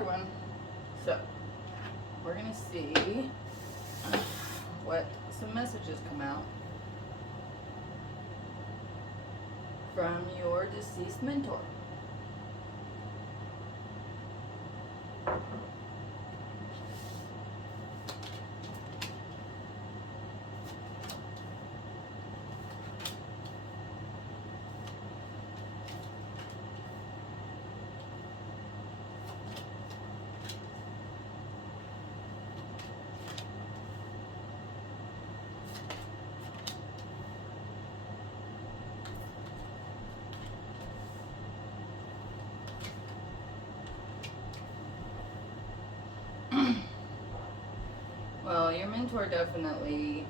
another one. So, we're going to see what some messages come out from your deceased mentor. Well, your mentor definitely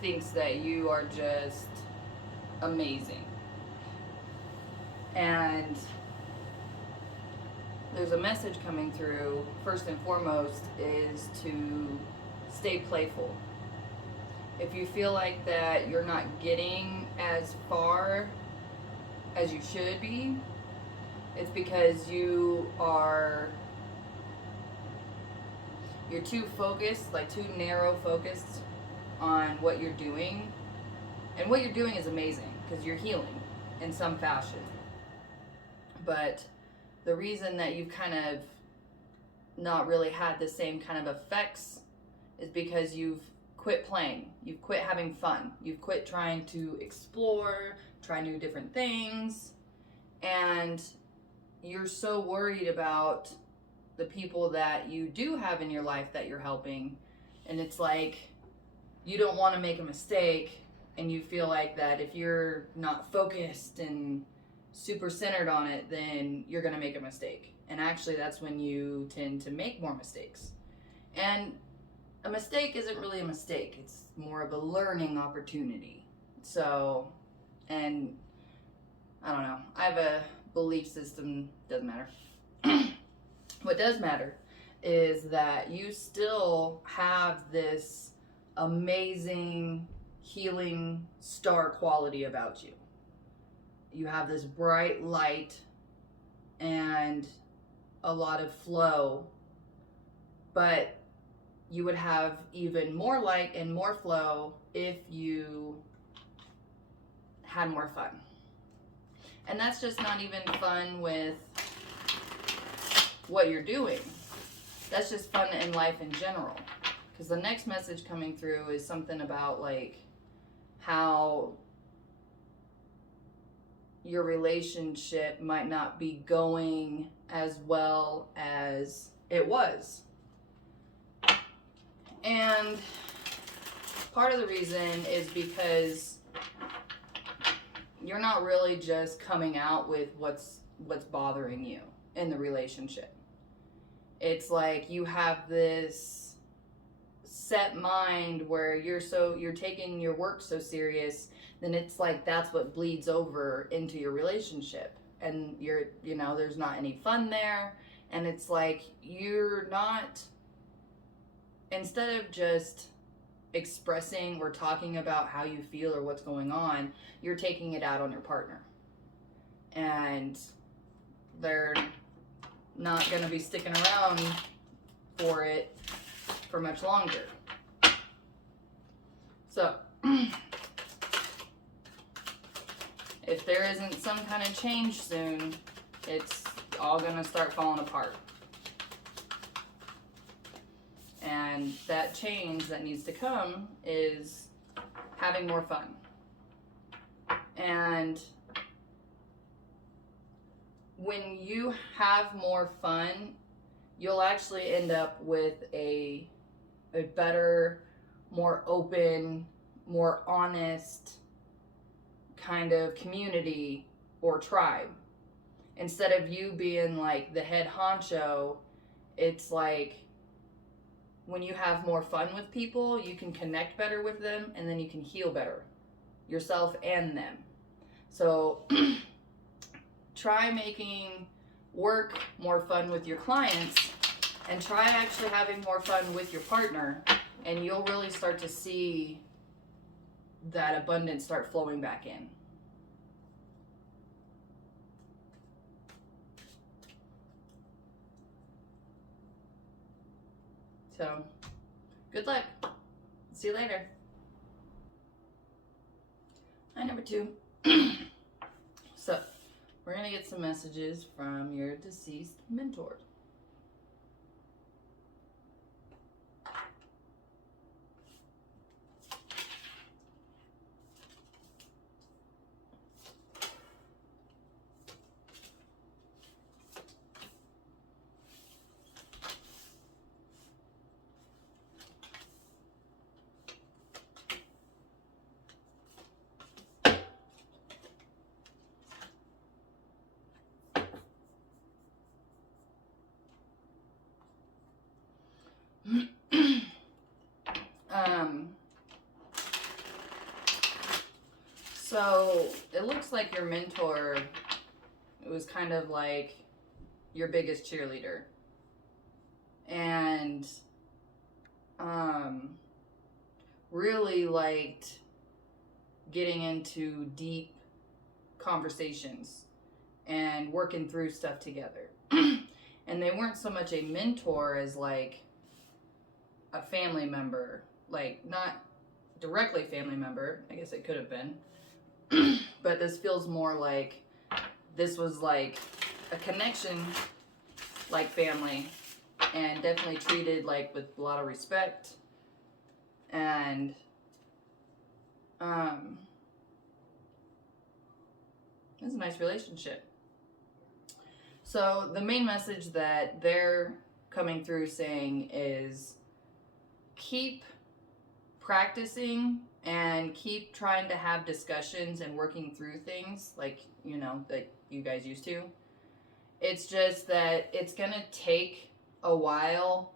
thinks that you are just amazing. And there's a message coming through, first and foremost, is to stay playful. If you feel like that you're not getting as far as you should be, it's because you're too focused, like too narrow focused on what you're doing. And what you're doing is amazing because you're healing in some fashion. But the reason that you've kind of not really had the same kind of effects is because you've quit playing. You've quit having fun. You've quit trying to explore, try new different things. And you're so worried about the people that you do have in your life that you're helping. And it's like you don't want to make a mistake, and you feel like that if you're not focused and super centered on it, then you're going to make a mistake. And actually that's when you tend to make more mistakes. And a mistake isn't really a mistake. It's more of a learning opportunity. So, and I don't know. I have a belief system, doesn't matter. What does matter is that you still have this amazing healing star quality about you. You have this bright light and a lot of flow, but you would have even more light and more flow if you had more fun. And that's just not even fun with what you're doing. That's just fun in life in general. Because the next message coming through is something about like how your relationship might not be going as well as it was. And part of the reason is because you're not really just coming out with what's bothering you in the relationship. It's like you have this set mind where you're taking your work so serious, then it's like that's what bleeds over into your relationship, and there's not any fun there. And it's like you're not, instead of just expressing or talking about how you feel or what's going on, you're taking it out on your partner, and they're not going to be sticking around for it for much longer. So if there isn't some kind of change soon, it's all going to start falling apart. And that change that needs to come is having more fun. And when you have more fun, you'll actually end up with a better, more open, more honest kind of community or tribe. Instead of you being like the head honcho, it's like when you have more fun with people, you can connect better with them, and then you can heal better, yourself and them. So try making work more fun with your clients, and try actually having more fun with your partner, and you'll really start to see that abundance start flowing back in. So, good luck. See you later. Hi, number 2. So, we're going to get some messages from your deceased mentor. So it looks like your mentor, it was kind of like your biggest cheerleader, and really liked getting into deep conversations and working through stuff together. And they weren't so much a mentor as like a family member, like not directly family member. I guess it could have been. But this feels more like this was like a connection, like family, and definitely treated like with a lot of respect. And it's a nice relationship. So the main message that they're coming through saying is keep practicing and keep trying to have discussions and working through things like, you know, that you guys used to. It's just that it's going to take a while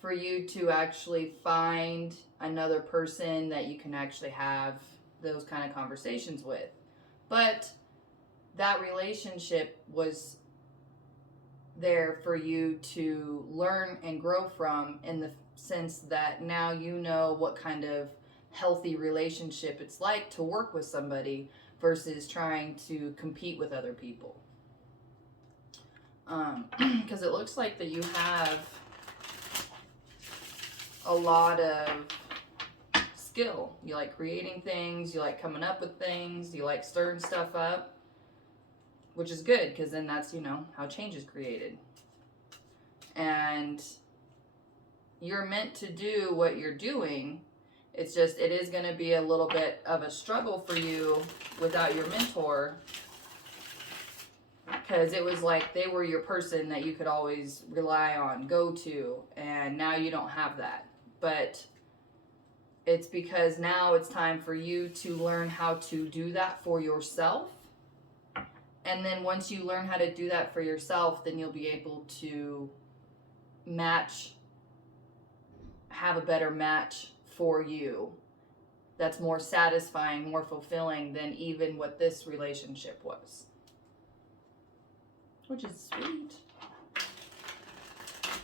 for you to actually find another person that you can actually have those kind of conversations with. But that relationship was there for you to learn and grow from, in the sense that now you know what kind of healthy relationship it's like to work with somebody versus trying to compete with other people. Because it looks like that you have a lot of skill. You like creating things, you like coming up with things, you like stirring stuff up, which is good, because then that's, you know, how change is created. And you're meant to do what you're doing. It's just, it is going to be a little bit of a struggle for you without your mentor, because it was like they were your person that you could always rely on, go to, and now you don't have that. But it's because now it's time for you to learn how to do that for yourself. And then once you learn how to do that for yourself, then you'll be able to have a better match for you that's more satisfying, more fulfilling than even what this relationship was. Which is sweet.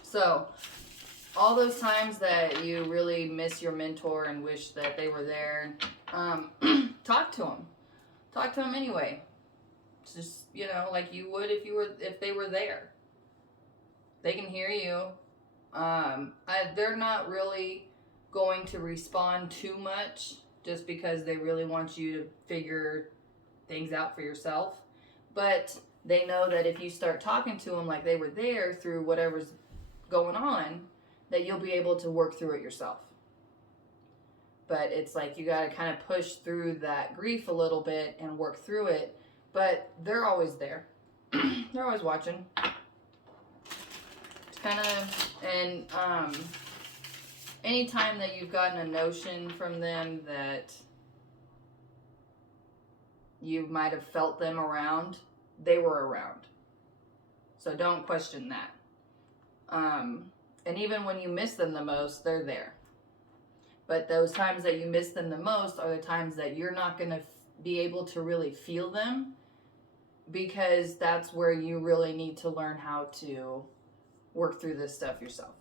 So, all those times that you really miss your mentor and wish that they were there, talk to them. Talk to them anyway. Just, you know, like you would if they were there. They can hear you. They're not really going to respond too much, just because they really want you to figure things out for yourself. But they know that if you start talking to them like they were there through whatever's going on, that you'll be able to work through it yourself. But it's like you got to kind of push through that grief a little bit and work through it. But they're always there. They're always watching. It's kind of, and anytime that you've gotten a notion from them that you might have felt them around, they were around. So don't question that. And even when you miss them the most, they're there. But those times that you miss them the most are the times that you're not going to be able to really feel them, because that's where you really need to learn how to work through this stuff yourself.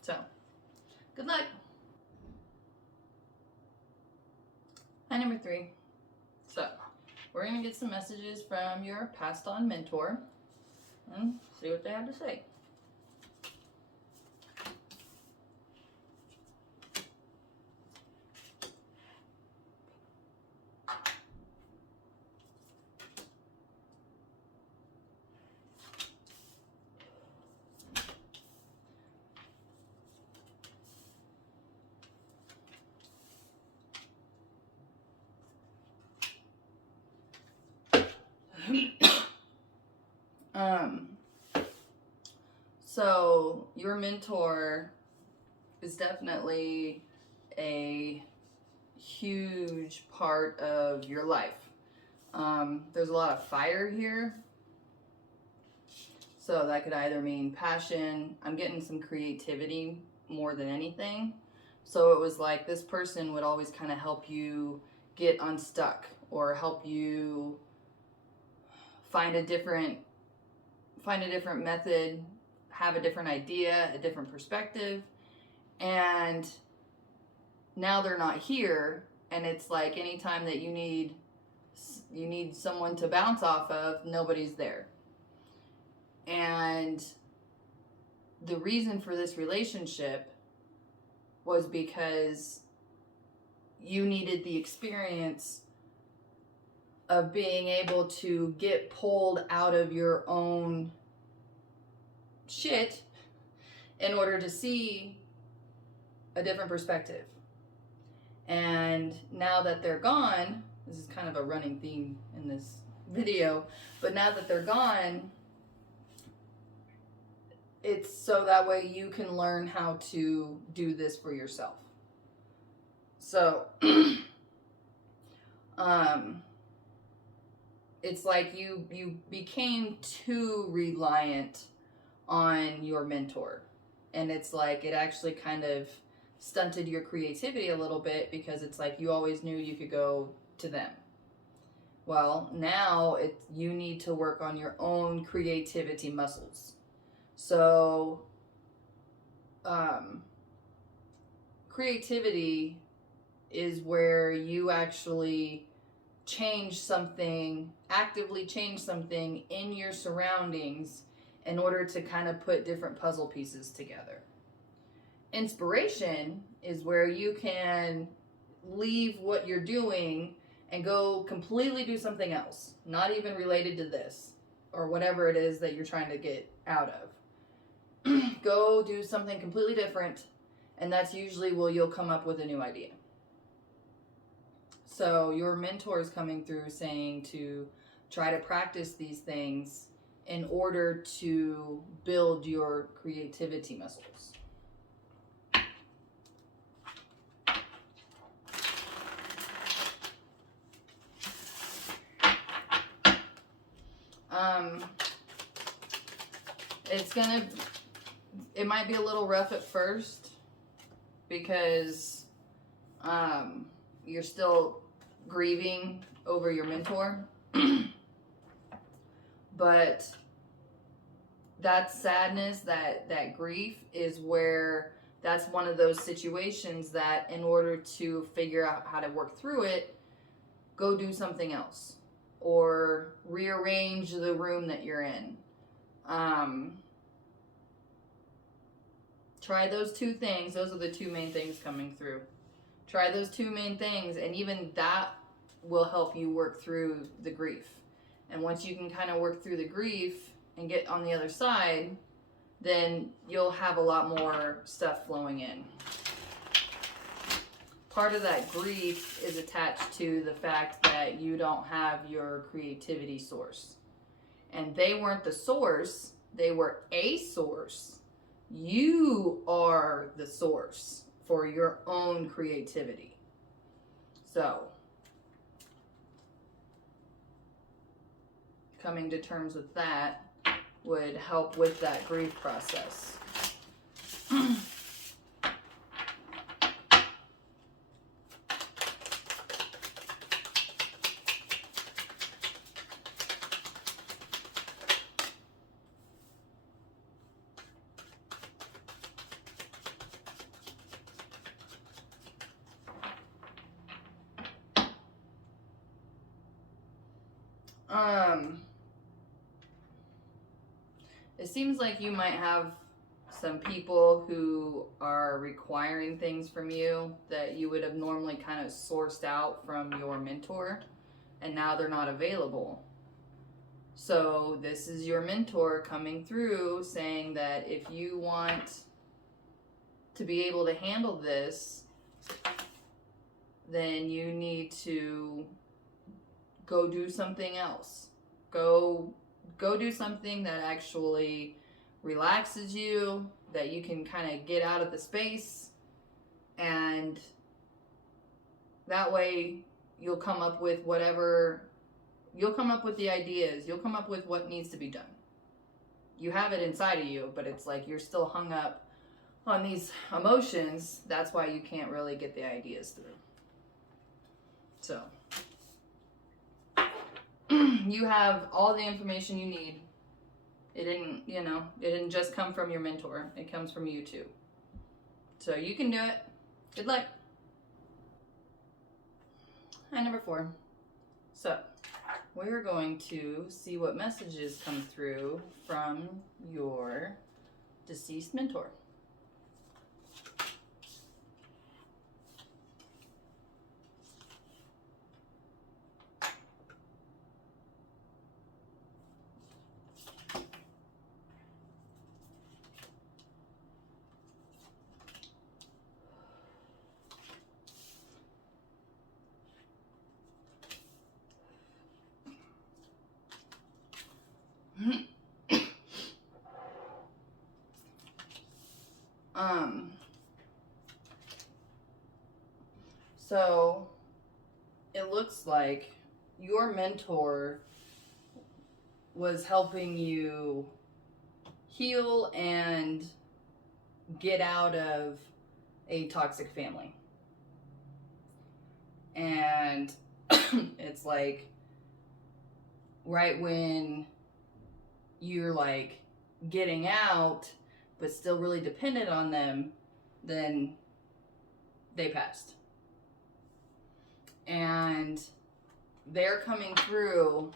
So, good luck. Hi, number 3. So, we're going to get some messages from your passed on mentor and see what they have to say. Um, so your mentor is definitely a huge part of your life. There's a lot of fire here. So that could either mean passion. I'm getting some creativity more than anything. So it was like this person would always kind of help you get unstuck or help you find a different method, have a different idea, a different perspective. And now they're not here, and it's like anytime that you need someone to bounce off of, nobody's there. And the reason for this relationship was because you needed the experience of being able to get pulled out of your own shit in order to see a different perspective. And now that they're gone, this is kind of a running theme in this video, but now that they're gone, it's so that way you can learn how to do this for yourself. So, it's like you became too reliant on your mentor. And it's like it actually kind of stunted your creativity a little bit because it's like you always knew you could go to them. Well, now you need to work on your own creativity muscles. So, creativity is where you actually actively change something in your surroundings in order to kind of put different puzzle pieces together. Inspiration is where you can leave what you're doing and go completely do something else, not even related to this or whatever it is that you're trying to get out of. Go do something completely different, and that's usually where you'll come up with a new idea. So your mentor is coming through saying to try to practice these things in order to build your creativity muscles. It might be a little rough at first because you're still grieving over your mentor. But that sadness, that grief is where that's one of those situations that in order to figure out how to work through it, go do something else or rearrange the room that you're in. Try those two things. Those are the two main things coming through. Try those two main things, and even that will help you work through the grief. And once you can kind of work through the grief and get on the other side, then you'll have a lot more stuff flowing in. Part of that grief is attached to the fact that you don't have your creativity source. And they weren't the source, they were a source. You are the source for your own creativity. So, coming to terms with that would help with that grief process. It seems like you might have some people who are requiring things from you that you would have normally kind of sourced out from your mentor, and now they're not available. So this is your mentor coming through saying that if you want to be able to handle this, then you need to go do something else. Go go do something that actually relaxes you, that you can kind of get out of the space, and that way you'll come up with you'll come up with the ideas, you'll come up with what needs to be done. You have it inside of you, but it's like you're still hung up on these emotions. That's why you can't really get the ideas through. So you have all the information you need. It didn't just come from your mentor. It comes from you too. So you can do it. Good luck. And number 4. So we're going to see what messages come through from your deceased mentor. So it looks like your mentor was helping you heal and get out of a toxic family. And it's like right when you're like getting out but still really dependent on them, then they passed. And they're coming through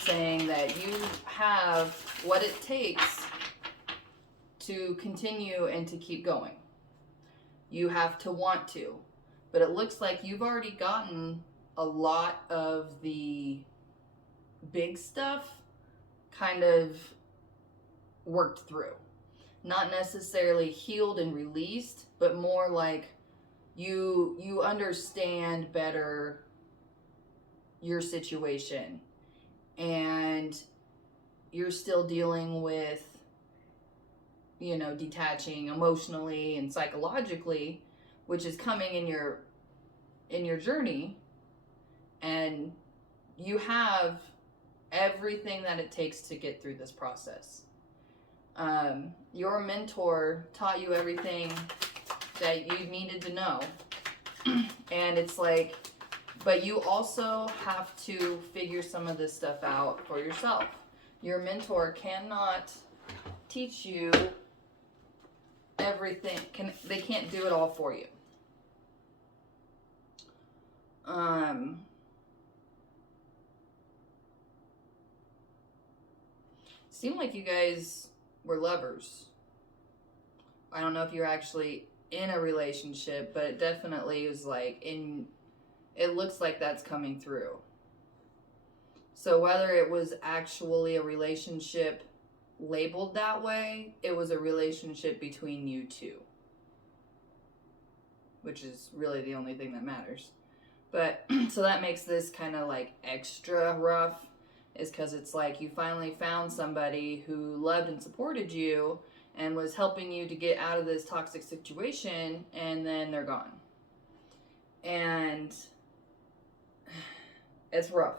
saying that you have what it takes to continue and to keep going. You have to want to. But it looks like you've already gotten a lot of the big stuff kind of worked through. Not necessarily healed and released, but more like you understand better your situation, and you're still dealing with, detaching emotionally and psychologically, which is coming in your journey, and you have everything that it takes to get through this process. Your mentor taught you everything that you needed to know. And it's like, but you also have to figure some of this stuff out for yourself. Your mentor cannot teach you everything. They can't do it all for you. Seemed like you guys were lovers. I don't know if you're actually in a relationship, but it definitely was like it looks like that's coming through. So whether it was actually a relationship labeled that way, it was a relationship between you two, which is really the only thing that matters. But so that makes this kind of like extra rough, is because it's like you finally found somebody who loved and supported you and was helping you to get out of this toxic situation, and then they're gone. And it's rough.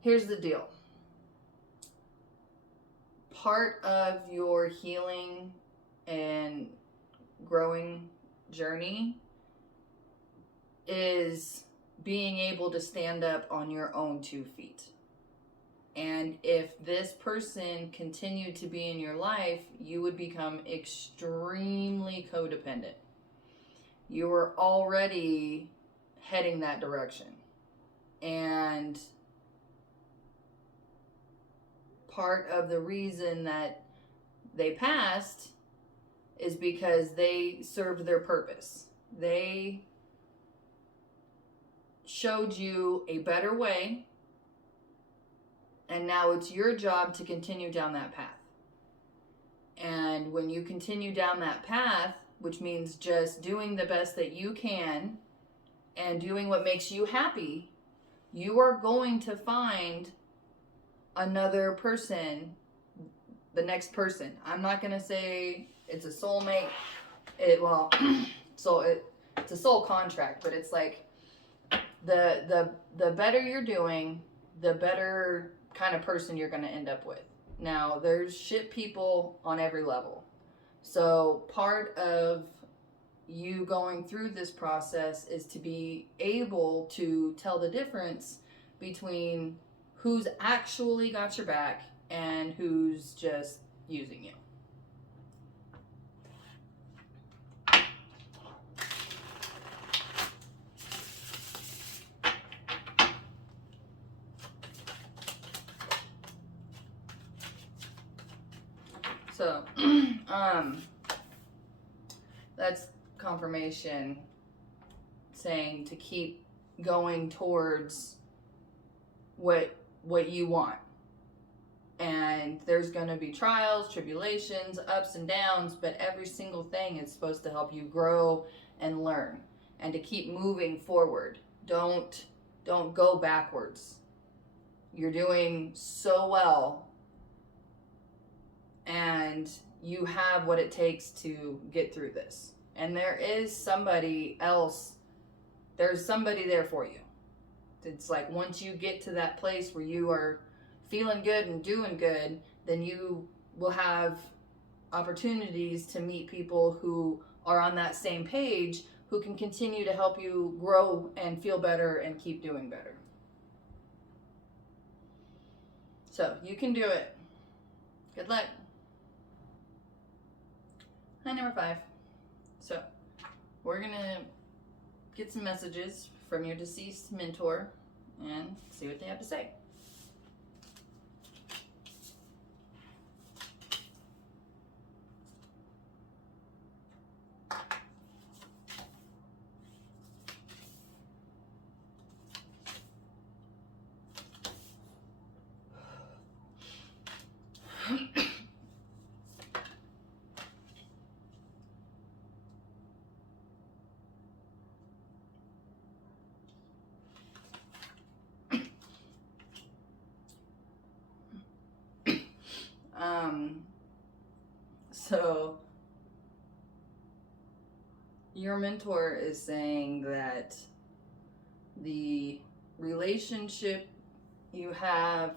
Here's the deal. Part of your healing and growing journey is being able to stand up on your own 2 feet. And if this person continued to be in your life, you would become extremely codependent. You were already heading that direction. And part of the reason that they passed is because they served their purpose. They showed you a better way, and now it's your job to continue down that path. And when you continue down that path, which means just doing the best that you can and doing what makes you happy, you are going to find another person, the next person. I'm not gonna say it's a soulmate. It's a soul contract, but it's like the better you're doing, the better kind of person you're gonna end up with. Now, there's shit people on every level. So part of you going through this process is to be able to tell the difference between who's actually got your back and who's just using you. So, that's confirmation saying to keep going towards what you want. And there's going to be trials, tribulations, ups and downs, but every single thing is supposed to help you grow and learn and to keep moving forward. Don't go backwards. You're doing so well, and you have what it takes to get through this. And there is somebody else, there's somebody there for you. It's like once you get to that place where you are feeling good and doing good, then you will have opportunities to meet people who are on that same page, who can continue to help you grow and feel better and keep doing better. So you can do it. Good luck. Hi, number 5. So we're gonna get some messages from your deceased mentor and see what they have to say. So your mentor is saying that the relationship you have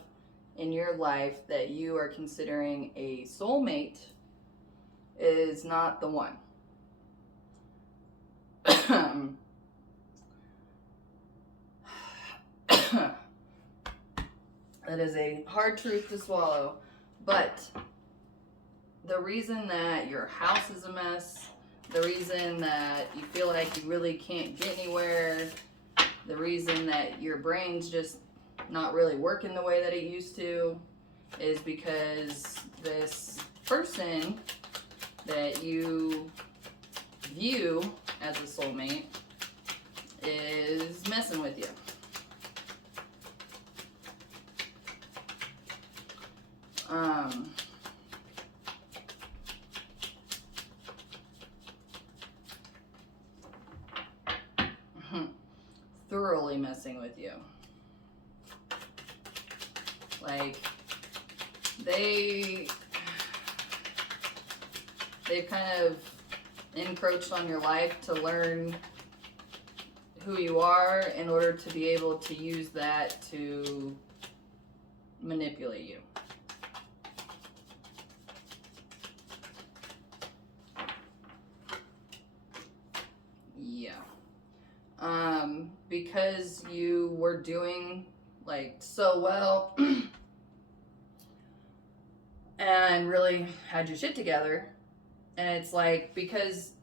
in your life that you are considering a soulmate is not the one. That is a hard truth to swallow, but the reason that your house is a mess, the reason that you feel like you really can't get anywhere, the reason that your brain's just not really working the way that it used to, is because this person that you view as a soulmate is messing with you. Thoroughly messing with you. Like, they've kind of encroached on your life to learn who you are in order to be able to use that to manipulate you. Yeah. Because you were doing like so well and really had your shit together, and it's like, because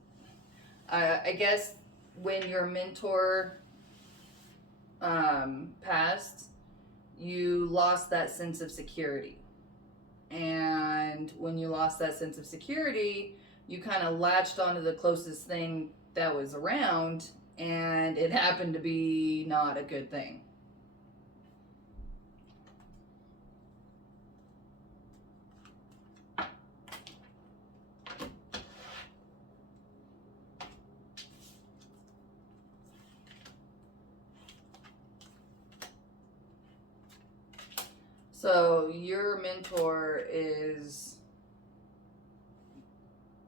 I guess when your mentor passed, you lost that sense of security, and when you lost that sense of security, you kind of latched onto the closest thing that was around, and it happened to be not a good thing. So your mentor is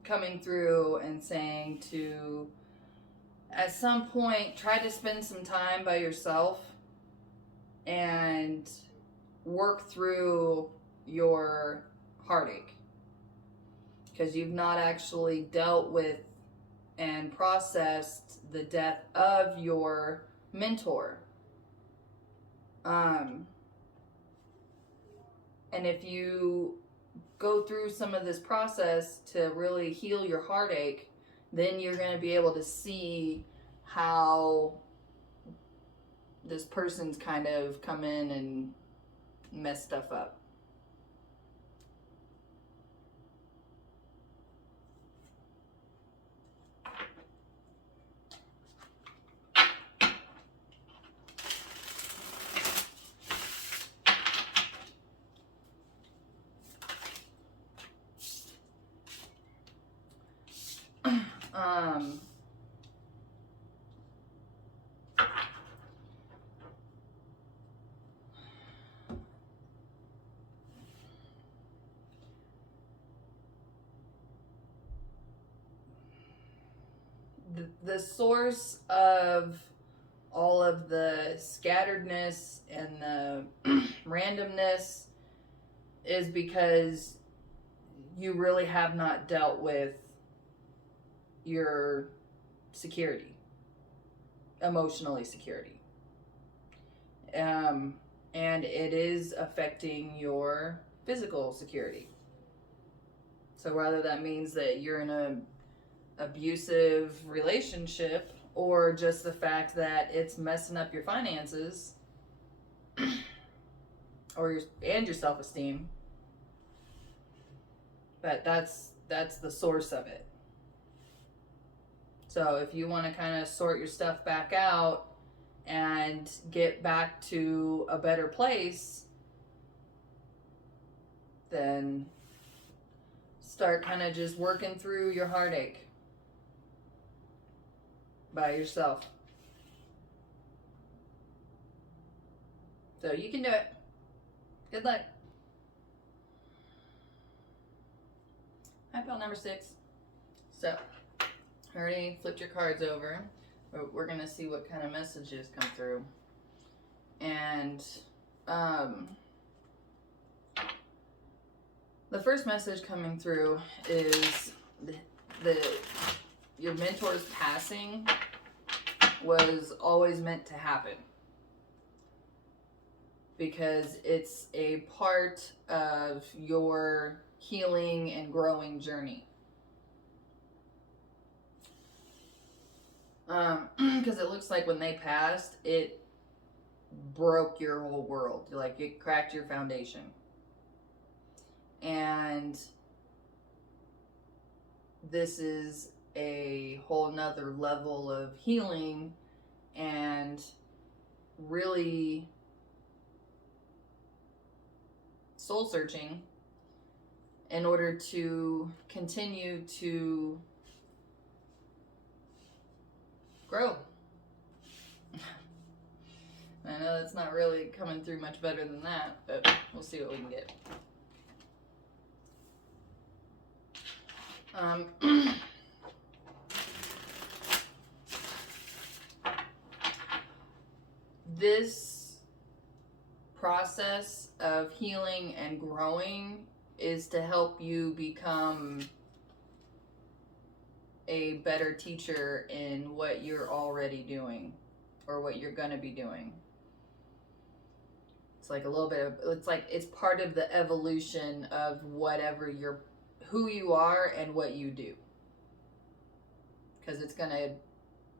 coming through and saying to, at some point, try to spend some time by yourself and work through your heartache, because you've not actually dealt with and processed the death of your mentor. And if you go through some of this process to really heal your heartache, then you're going to be able to see how this person's kind of come in and mess stuff up. The source of all of the scatteredness and the randomness is because you really have not dealt with your security, emotionally security. And it is affecting your physical security. So whether that means that you're in a abusive relationship, or just the fact that it's messing up your finances or your self-esteem, but that's the source of it. So if you want to kind of sort your stuff back out and get back to a better place, then start kind of just working through your heartache by yourself. So you can do it. Good luck. Hi, pal number 6. So, I already flipped your cards over. We're going to see what kind of messages come through. And the first message coming through is your mentor's passing was always meant to happen, because it's a part of your healing and growing journey. Because it looks like when they passed, it broke your whole world. Like, it cracked your foundation. And this is a whole nother level of healing and really soul searching in order to continue to grow. I know that's not really coming through much better than that, but we'll see what we can get. This process of healing and growing is to help you become a better teacher in what you're already doing or what you're going to be doing. It's like a little bit of, it's part of the evolution of whatever who you are and what you do. Because it's going to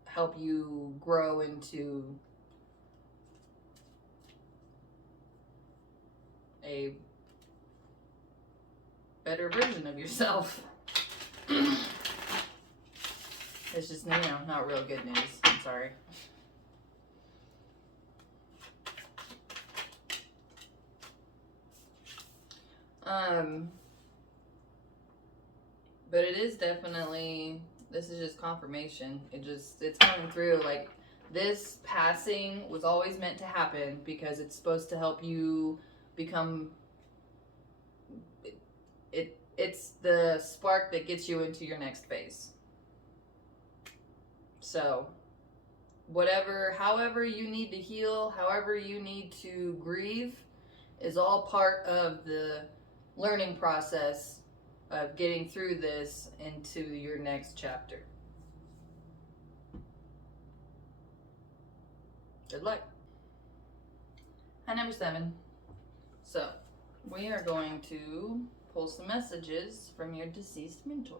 help you grow into a better version of yourself. It's just, not real good news. I'm sorry. But it is definitely, this is just confirmation. It's coming through. Like, this passing was always meant to happen because it's supposed to help you become it's the spark that gets you into your next phase. So however you need to heal, however you need to grieve, is all part of the learning process of getting through this into your next chapter. Good luck. Hi, number 7. So we are going to pull some messages from your deceased mentor.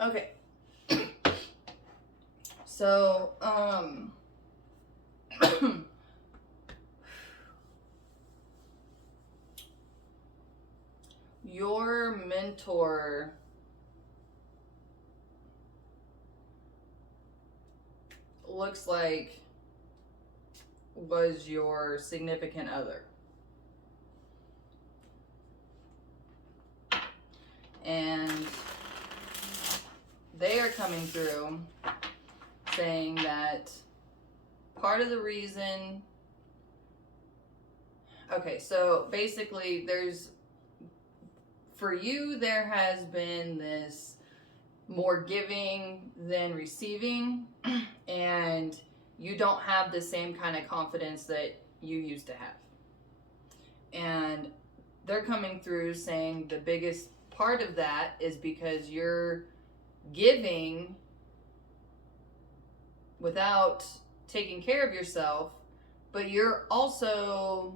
Okay. So, your mentor looks like was your significant other. And they are coming through saying that part of the reason, okay, so basically for you, there has been this more giving than receiving, and you don't have the same kind of confidence that you used to have. And they're coming through saying the biggest part of that is because you're giving without taking care of yourself, but you're also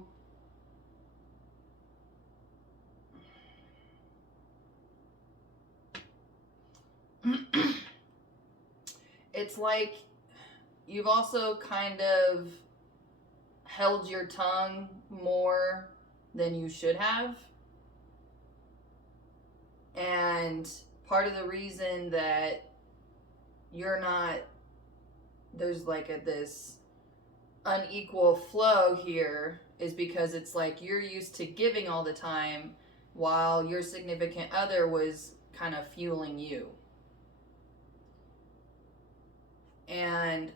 it's like you've also kind of held your tongue more than you should have. And part of the reason that you're not, there's like this unequal flow here is because it's like you're used to giving all the time while your significant other was kind of fueling you. And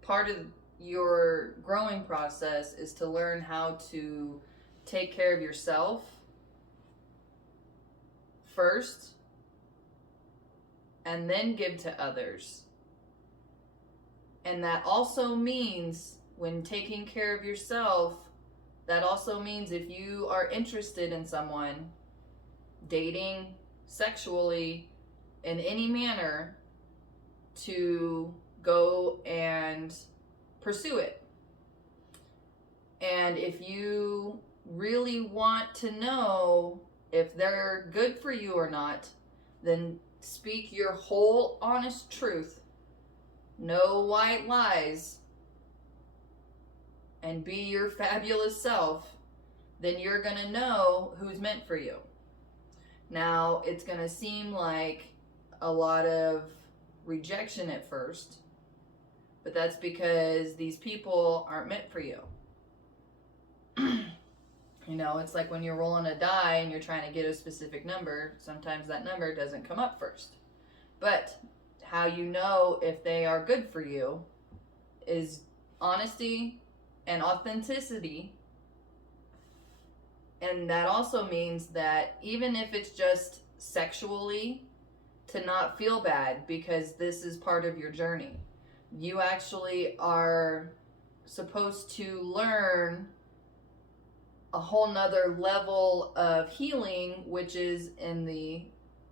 part of your growing process is to learn how to take care of yourself first and then give to others. And that also means when taking care of yourself, that also means if you are interested in someone, dating, sexually, in any manner, to go and pursue it. And if you really want to know if they're good for you or not, then speak your whole honest truth. No white lies. And be your fabulous self. Then you're going to know who's meant for you. Now, it's going to seem like a lot of rejection at first, but that's because these people aren't meant for you. You know, it's like when you're rolling a die and you're trying to get a specific number, sometimes that number doesn't come up first. But how you know if they are good for you is honesty and authenticity. And that also means that even if it's just sexually, to not feel bad, because this is part of your journey. You actually are supposed to learn a whole nother level of healing, which is in the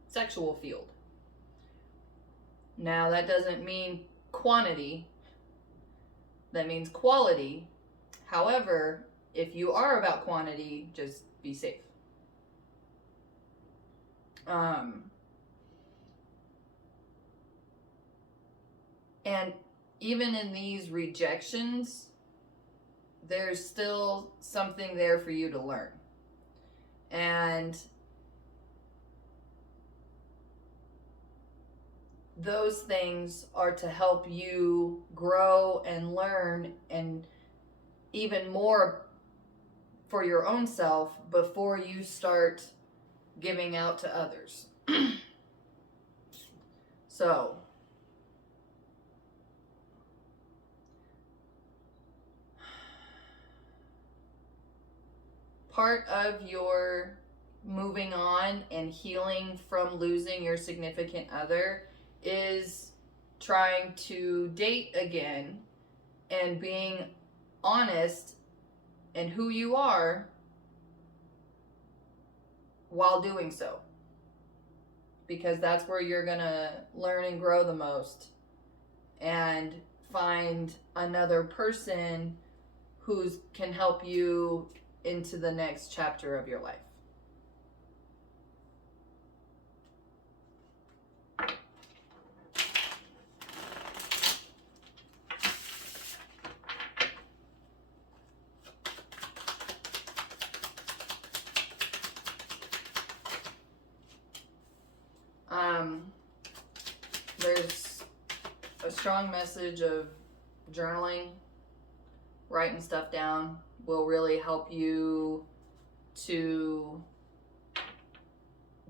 sexual field. Now, that doesn't mean quantity. That means quality. However, if you are about quantity, just be safe. And even in these rejections, there's still something there for you to learn. And those things are to help you grow and learn, and even more for your own self before you start giving out to others. So, part of your moving on and healing from losing your significant other is trying to date again and being honest in who you are while doing so. Because that's where you're going to learn and grow the most and find another person who can help you into the next chapter of your life. There's a strong message of journaling, writing stuff down will really help you to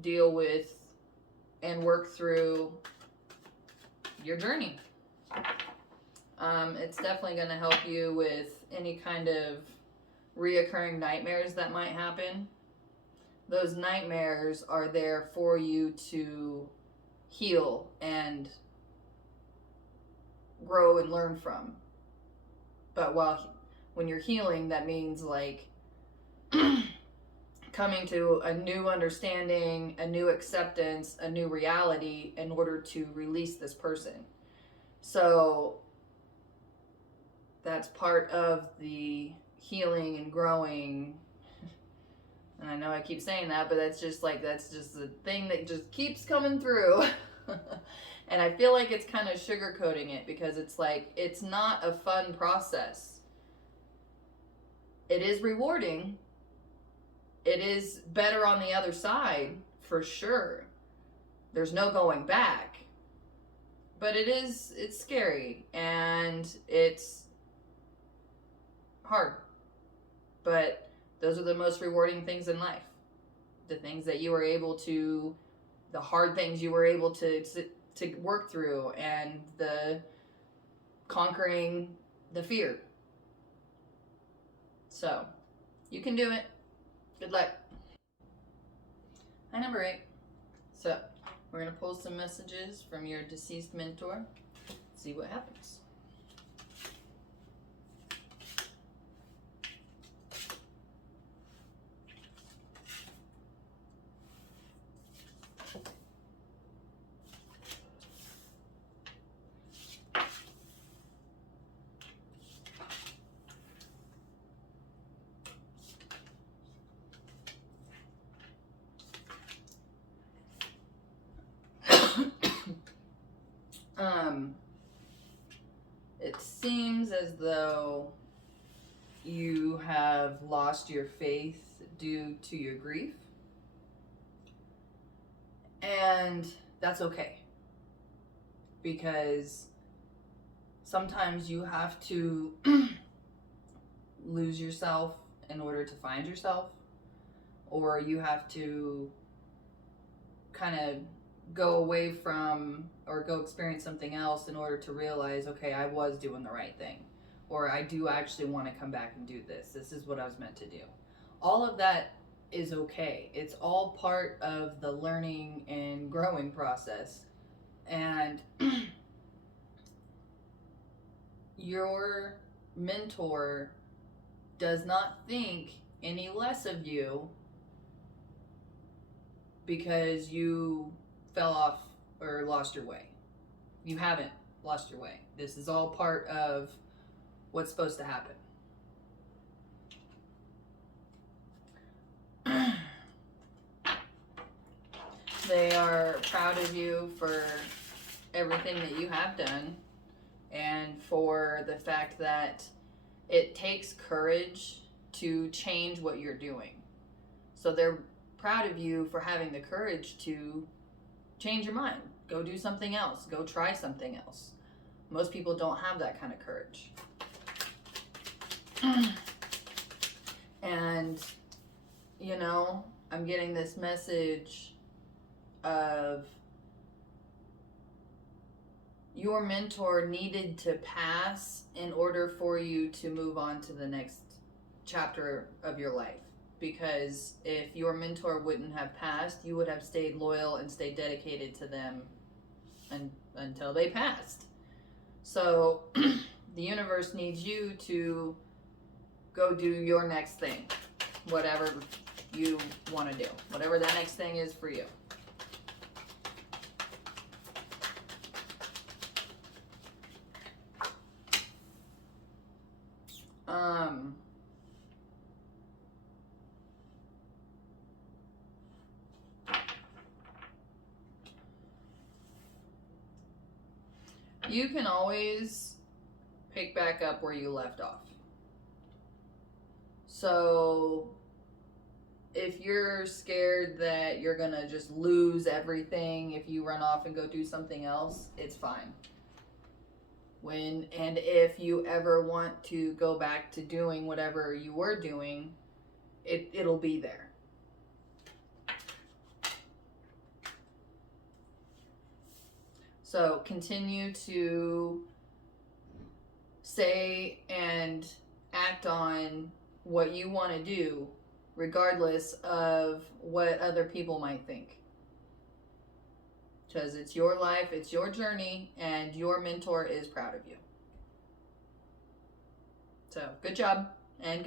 deal with and work through your journey. It's definitely going to help you with any kind of reoccurring nightmares that might happen. Those nightmares are there for you to heal and grow and learn from. But when you're healing, that means like coming to a new understanding, a new acceptance, a new reality in order to release this person. So that's part of the healing and growing. And I know I keep saying that, but that's just the thing that just keeps coming through. And I feel like it's kind of sugarcoating it, because it's like, it's not a fun process. It is rewarding. It is better on the other side, for sure. There's no going back. But it's scary and it's hard. But those are the most rewarding things in life. The things that you were able to, the hard things you were able to work through, and the conquering the fear. So, you can do it. Good luck. Hi, number 8. So, we're going to pull some messages from your deceased mentor. See what happens. It seems as though you have lost your faith due to your grief. And that's okay. Because sometimes you have to lose yourself in order to find yourself. Or you have to kind of go away from or go experience something else in order to realize, okay, I was doing the right thing, or I do actually want to come back and do this. This is what I was meant to do. All of that is okay. It's all part of the learning and growing process. And your mentor does not think any less of you because you fell off or lost your way. You haven't lost your way. This is all part of what's supposed to happen. They are proud of you for everything that you have done and for the fact that it takes courage to change what you're doing. So they're proud of you for having the courage to change your mind. Go do something else. Go try something else. Most people don't have that kind of courage. And, you know, I'm getting this message of your mentor needed to pass in order for you to move on to the next chapter of your life. Because if your mentor wouldn't have passed, you would have stayed loyal and stayed dedicated to them until they passed. So the universe needs you to go do your next thing, whatever you want to do, whatever that next thing is for you. You can always pick back up where you left off. So if you're scared that you're gonna just lose everything if you run off and go do something else, it's fine. And if you ever want to go back to doing whatever you were doing, it'll be there. So continue to say and act on what you want to do, regardless of what other people might think. Because it's your life, it's your journey, and your mentor is proud of you. So, good job, and good